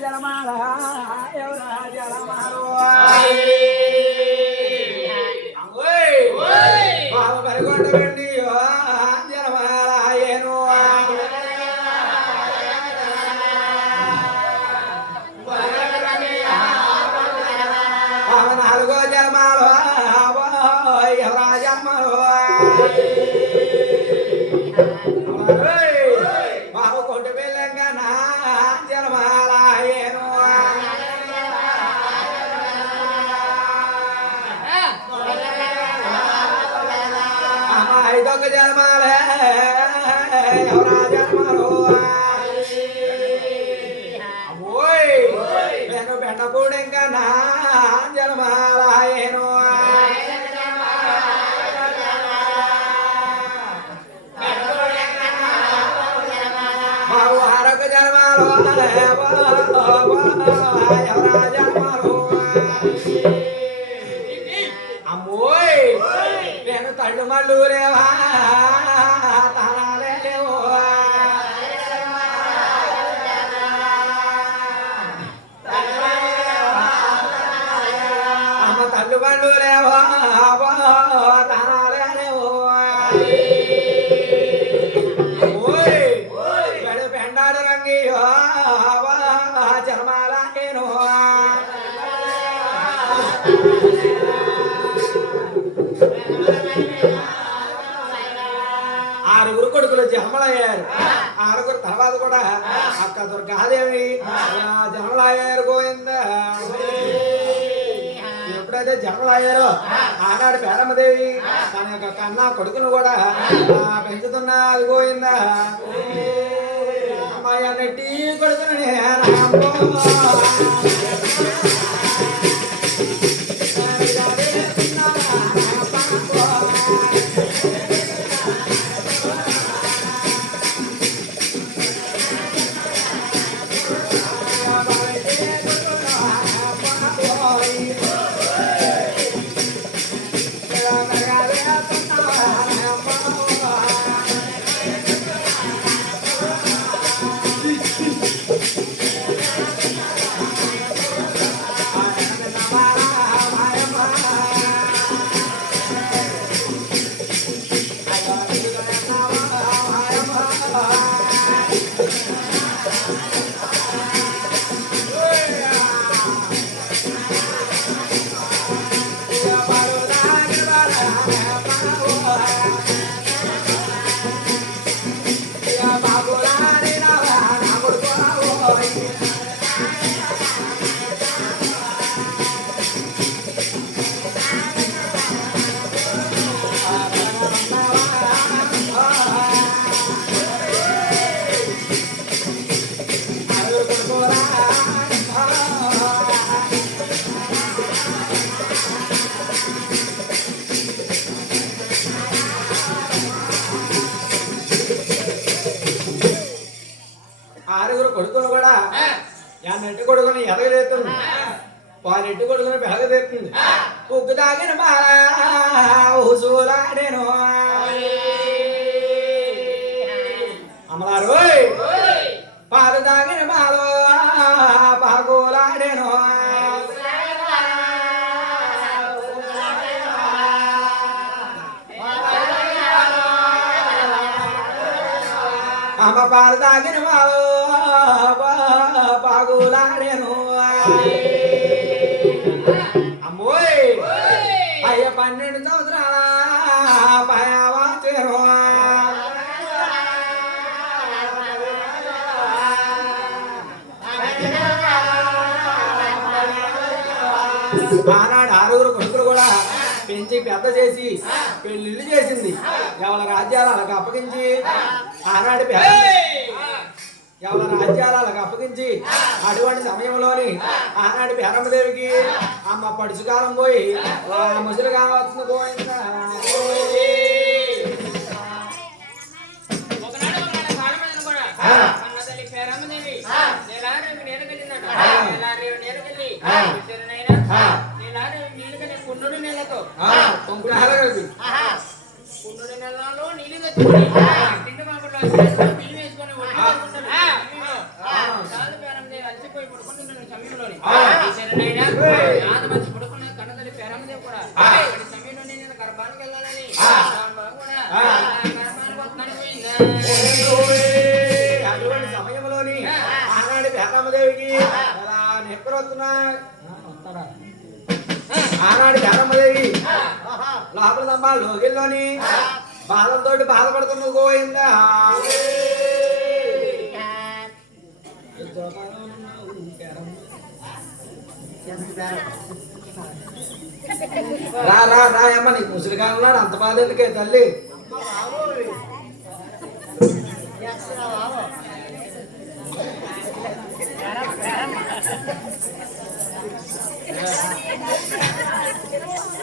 జలమాల ఎవరా జలమాలో బాబు పరిగొండ వెండి జలమాల ఏను బాబు నాలుగో జలమాలో ఎవరా జన్మలో జన్మాలే ఎవరా జన్మలు అమ్మోయ్ నేను నా జన్మాలు నేను తళ్ళు మళ్ళు లేవా తనాలే లేవు అమ్మ తళ్ళు మళ్ళు లేవా తనాలే లేవు అమ్మోయ్ పెండాడు రంగియో ఆరుగురు కొడుకులు జహమలయ్యారు ఆరుగురు తర్వాత కూడా అక్క దుర్గాదేవి జహమలయ్యారు గోవింద. ఎప్పుడైతే జన్మలయ్యారో ఆనాడు పేరమ్మదేవి తన యొక్క కన్నా కొడుకును కూడా పెంచుతున్నా పెంచుతున్నది పోయిందా అమ్మాయి అన్నట్టు కొడుకుని కొడుకులు కూడా ఎన్నెట్టు కొడుకుని ఎదగలేస్తుంది. వారెట్టు కొడుకుని పెరగలేస్తుంది ఉగ్గు తాగిన బాలా ఊసూలాడేను అమలారు పాలు అమ్మ పాలు తాగిన బాలో పాగోలాడేను అమ్మోయ్ అయ్య పన్నెండు సంవత్సరాల పయావా చేరు ఆనాడు ఆరుగురు కొడుకులు కూడా పెంచి పెద్ద చేసి పెళ్ళిళ్ళు చేసింది ఎవరి రాజ్యాలు అలాగ అప్పగించి ఆనాడు ఎవరి రాజ్యాలు అలాగ అప్పగించి అటువంటి సమయంలోని ఆనాడు పేరమ్మదేవికి అమ్మ పడుచుకాలం పోయి ఆ ముసలి కావాల్సిన పోయిందా. ఒకనాడు ఒకనాడు కాలమైన కూడా ఆ. అటువంటి సమయంలోని ఆనాడు భేరమ్మదేవికి అలా నిక్కరొస్తున్నా ఆనాడు భేరమ్మదేవి లోపల తమ్మ లోగిల్లోని బాధలతో బాధపడుతున్న గోయిందా రా రా రా అమ్మ నీకు ముసలిగానున్నాడు అంత బాధ ఎందుకే తల్లి Yeah.